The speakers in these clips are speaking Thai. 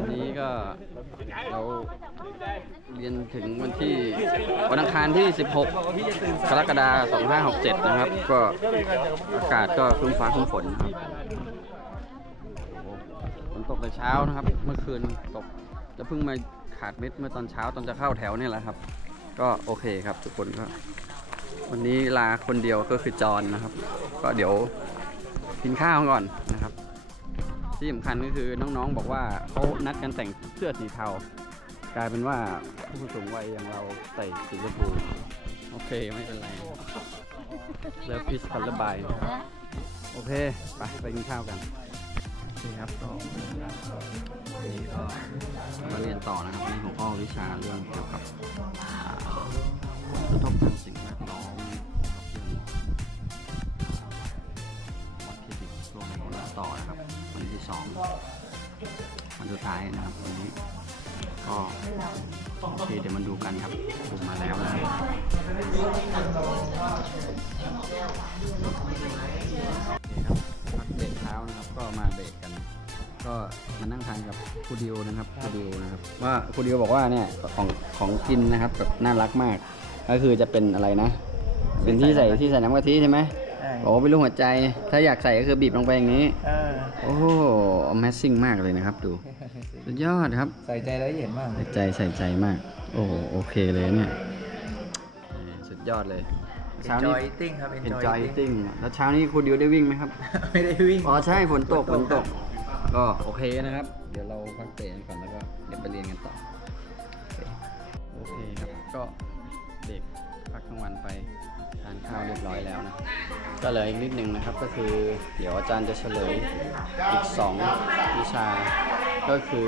วันนี้ก็เราเรียนถึงวันที่วันอังคารที่ 16 กรกฎาคม 2567 นะครับ ก็อากาศก็ครึ้มฟ้าครึ้มฝนครับฝนตกแต่เช้านะครับ เมื่อคืนตกจะเพิ่งมาขาดเม็ดเมื่อตอนเช้าตอนจะเข้าแถวเนี่ยแหละครับ ก็โอเคครับทุกคนก็ วันนี้ลาคนเดียวก็คือจอนนะครับ ก็เดี๋ยวกินข้าวก่อนนะครับ ที่สำคัญก็คือน้องๆ บอกว่าเขานัดกันแต่งเสื้อสีเทากลายเป็นว่าผู้สูงวัยอย่างเราใส่สีชมพูโอเคไม่เป็นไรเลิฟพิสคัลบายโอเค ไปไปกินข้าวกันโอเคครับก็นี่ก็มาเรียนต่อนะครับในหัวข้อวิชาเรื่องเกี่ยวกับอ่ากระทบทางสิ่งแวดล้อม 12วันสุดท้ายนะครับวันนี้ ก็โอเคเดี๋ยวมันดูกันครับผมมาแล้วนะครับพักเบรกเท้านะครับก็มาเบรกกัน ก็มานั่งทานกับคูดิโอนะครับคูดิโอนะครับ ว่าคูดิโอบอกว่าเนี่ยของของกินนะครับแบบน่ารักมาก ก็คือจะเป็นอะไรนะ เป็นที่ใส่ที่ใส่น้ำกะทิใช่ไหม ใช่โอ้เป็นรูปหัวใจ ถ้าอยากใส่ก็คือบีบลงไปอย่างนี้ เออโอ้โห Amazing มากเลยนะครับ ดู สุดยอดครับ ใส่ใจรายละเอียดมาก ใส่ใจใส่ใจมาก โอ้โหโอเคเลยเนี่ยเออสุดยอดเลย เช้านี้ enjoy eating ครับ enjoy eating แล้วเช้านี้ครูดิวได้วิ่งไหมครับ ไม่ได้วิ่ง อ๋อใช่ฝนตกฝฝนนตตกกก็โอเคนะครับ เดี๋ยวเราพักเบรกกันก่อนแล้วก็เดี๋ยวไปเรียนกันต่อ โอเคครับ ก็เด็กพักกลางวันไปทานข้าวเรียบร้อยแล้วนะ ก็เหลืออีกนิดนึงนะครับก็คือ เดี๋ยวอาจารย์จะเฉลยอีก 2 วิชา ก็คือ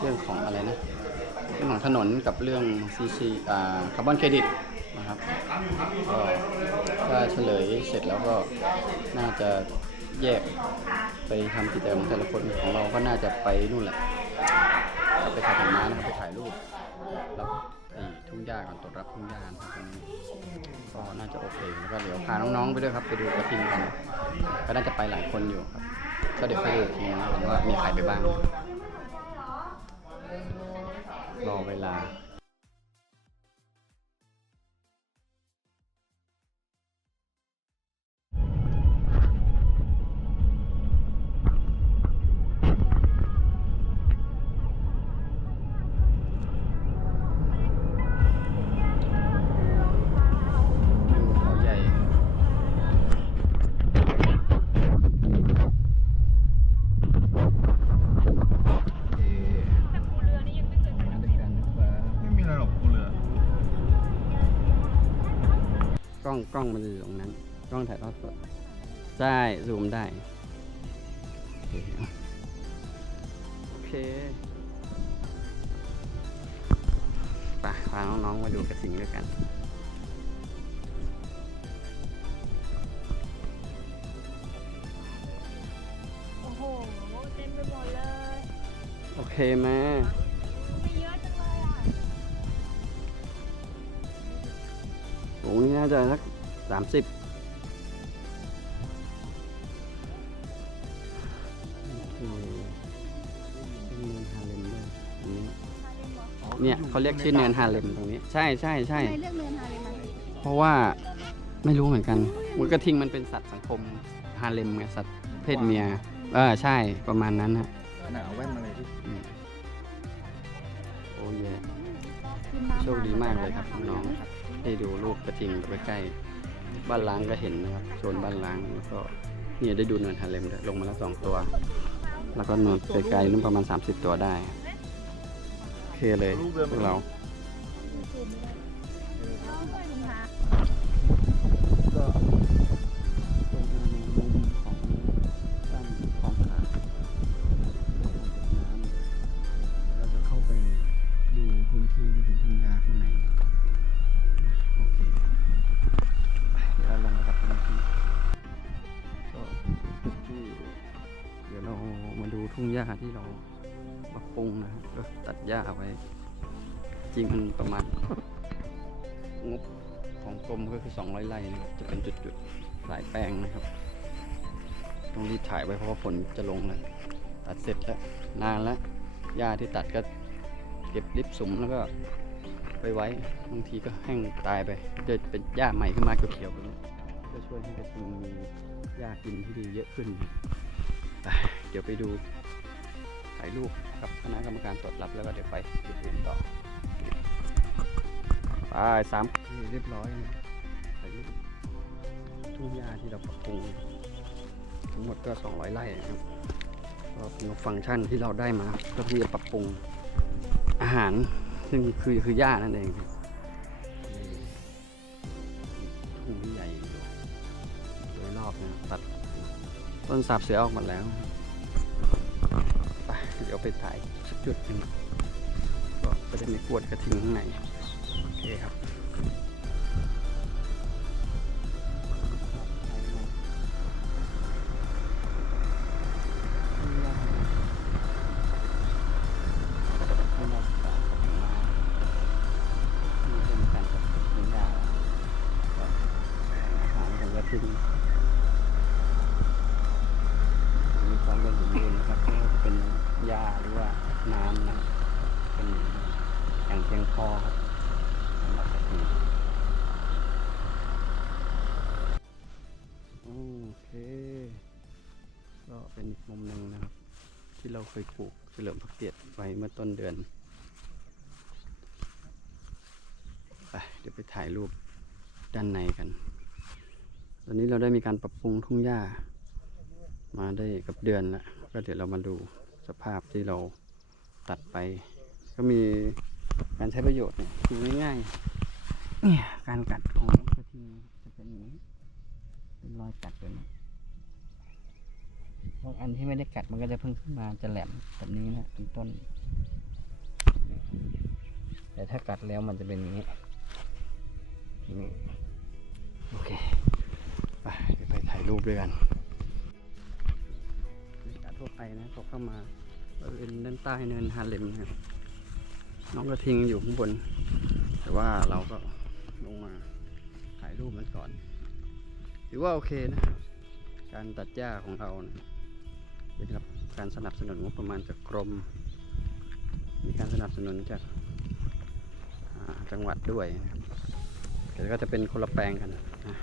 เรื่องของอะไรนะ เรื่องของถนนกับเรื่อง CC อ่าคาร์บอนเครดิตนะครับก็ถ้าเฉลยเสร็จแล้วก็น่าจะแยกไปทำกิจกรรมแต่ละคนของเราก็น่าจะไปนู่นแหละไปถ่ายผลไม้นะครับไปถ่ายรูป งหญ้าก่อนตรวจรับทุ่งหญ้านะครับตรงนี้ก็น่าจะโอเคแล้วก็เดี๋ยวพาน้องๆไปด้วยครับ ไปดูกระทิงกันก็น่าจะไปหลายคนอยู่ครับ ก็เดี๋ยวไปดูอีกทีนะว่ามีใครไปบ้างรอเวลา ล้องกล้องมันอยู่ตรงนั้น กล้องถ่ายทอดสดใช่ซูมได้โอเคโอเคไปพาน้องๆมาดูกระสิงด้วยกันโอ้โหเต็มไปหมดเลย โอเคไหมมี จะสักสามสิบเนี่ยเขาเรียกชื่อเนินฮาเลมตรงนี้ ใช่ใช่ใช่ทำไมเลือกเนินฮาเลมมาเพราะว่าไม่รู้เหมือนกันมุกระทิงมันเป็นสัตว์สังคมฮาเลมไงสัตว์เพศเมียเออใช่ประมาณนั้นฮะหนาวแว่นมาเลยพี่อืมโอ้เยโชคดีมากเลยครับน้องๆ ได้ดูรูปกระทิงใกล้ๆบ้านล้างก็เห็นนะครับโซนบ้านล้างแล้วก็เนี่ยได้ดูเนินฮาเลมด้ลงมาแล้วสองตัว แล้วก็เนินไกลๆนู่นประมาณ 30 ตัวได้โอเคเลยพวกเราาที่เราปรับปรุงนะฮะก็ตัดหญ้าไว้ จริงมันประมาณ งบของกรมก็คือ 200ไร่นะครับจะเป็นจุดๆหลายแปลงนะครับ ต้องรีบถ่ายไว้เพราะว่าฝนจะลงแล้วตัดเสร็จแล้วนานแล้วหญ้าที่ตัดก็เก็บริบสุมแล้วก็ไปไว้บางทีก็แห้งตายไปจะเป็นหญ้าใหม่ขึ้นมาเขียวๆแบบนี้ก็ช่วยให้กระทิงมีหญ้ากินที่ดีเยอะขึ้นไปเดี๋ยวไปดู ถ่ายรูปกับคณะกรรมการตรวจรับแล้วก็เดี๋ยวไปจุดอื่นต่อไปสามเรียบร้อยนะถ่ายรูปทุ่งหญ้าที่เราปรับปรุงทั้งหมดก็ 200ไร่นะครับก็เป็นฟังก์ชันที่เราได้มาเพื่อที่จะปรับปรุงอาหาร ซึ่งคือคือหญ้านั่นเองครับนี่ทุ่งที่ใหญ่อยู่โดยรอบนะตัดต้นสาบเสือออกหมดแล้วไปเดี๋ยวไปถ่ายสักจุดหนึ่งก็ก็จะมีกวดกระทิงข้างในโอเคครับ ที่เราเคยปลูกเฉลิมพระเกียรติไว้เมื่อต้นเดือนไปเดี๋ยวไปถ่ายรูปด้านในกัน ตอนนี้เราได้มีการปรับปรุงทุ่งหญ้า มาได้กับเดือนแล้ว ก็เดี๋ยวเรามาดูสภาพที่เราตัดไป ก็มีการใช้ประโยชน์เนี่ยดูง่ายๆเนี่ยการกัดของกระทิงจะเป็นอย่างนี้ เป็นรอยกัดเลยนะ บางอันที่ไม่ได้กัดมันก็จะเพิ่งขึ้นมาจะแหลมแบบนี้นะเป็นต้น แต่ถ้ากัดแล้วมันจะเป็นอย่างนี้นี้โอเคไปไปถ่ายรูปด้วยกันบรรยากาศทั่วไปนะพอเข้ามาบริเวณด้านใต้เนินฮาเลมนะครับน้องกระทิงอยู่ข้างบน แต่ว่าเราก็ลงมาถ่ายรูปมันก่อนถือว่าโอเคนะ การตัดหญ้าของเรานะ ได้รับการสนับสนุนงบประมาณจากกรม มีการสนับสนุนจากจังหวัดด้วยนะครับแต่ก็จะเป็นคนละแปลงกันนะ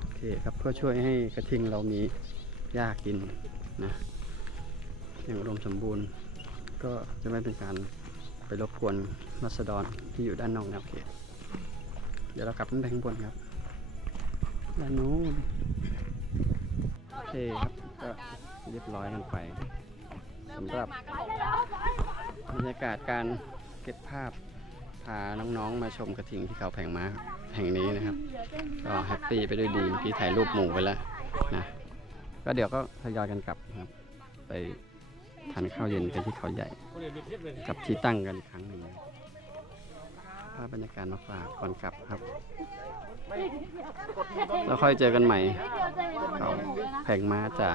โอเคครับเพื่อช่วยให้กระทิงเรามีหญ้ากินนะอย่างอุดมสมบูรณ์ ก็จะไม่เป็นการไปรบกวนรัษฎรที่อยู่ด้านนอกแนวเขตเดี๋ยวเรากลับขึ้นไปข้างบนครับด้านนู้นโอเคครับก็ เรียบร้อยกันไปสำหรับบรรยากาศการเก็บภาพพาน้องๆมาชมกระทิงที่เขาแผงม้าแห่งนี้นะครับ ก็แฮปปี้ไปด้วยดีเมื่อกี้ถ่ายรูปหมู่ไปแล้วนะก็เดี๋ยวก็ทยอยกันกลับครับ ไปทานข้าวเย็นกันที่เขาใหญ่ กับที่ตั้งกันอีกครั้งหนึ่งาพบรรยากาศมาฝากก่อนกลับครับ แล้วค่อยเจอกันใหม่เขาแผงม้าจ่า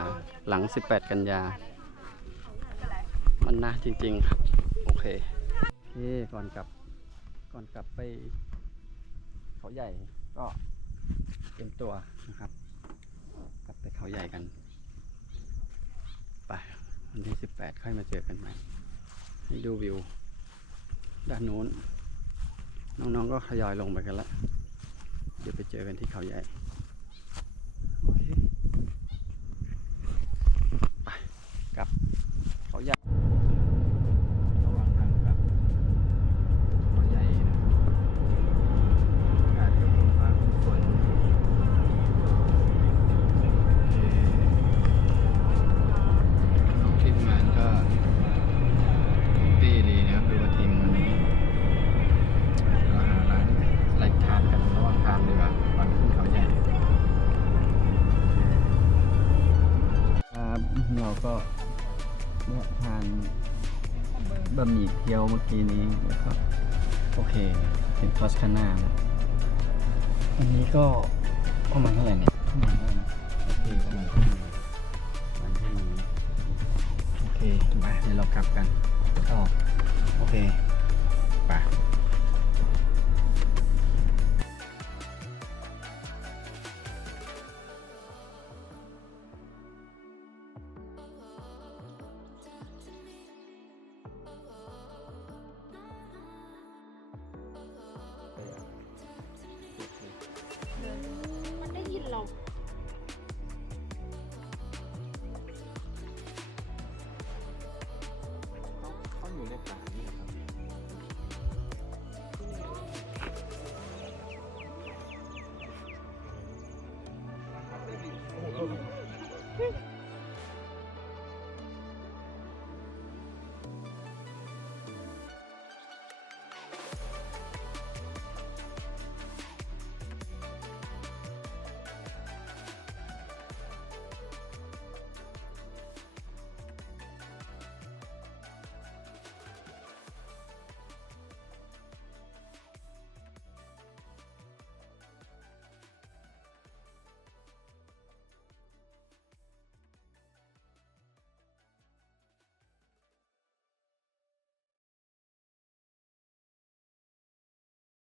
หลัง 18 กันยา มันนาจริง ๆ ครับ โอเคโอเคก่อนกลับ ก่อนกลับไป เขาใหญ่ก็เตรียมตัวนะครับ กลับไปเขาใหญ่กัน ไปวันที่ 18 ค่อยมาเจอกันใหม่ให้ดูวิว ด้านโน้น น้องๆก็ทยอยลงไปกันแล้วเดี๋ยวไปเจอกันที่เขาใหญ่ เราก็เนี่ยทานบะหมี่เกี๊ยวเมื่อกี้นี้แล้วก็โอเคเป็นคอสคาน่านะอันนี้ก็ประมาณเท่าไหร่เนี่ยประมาณเท่าไหร่นะโอเคประมาณเท่านี้ประมาณเท่านี้โอเคไปเดี๋ยวเรากลับกันก็โอเคไป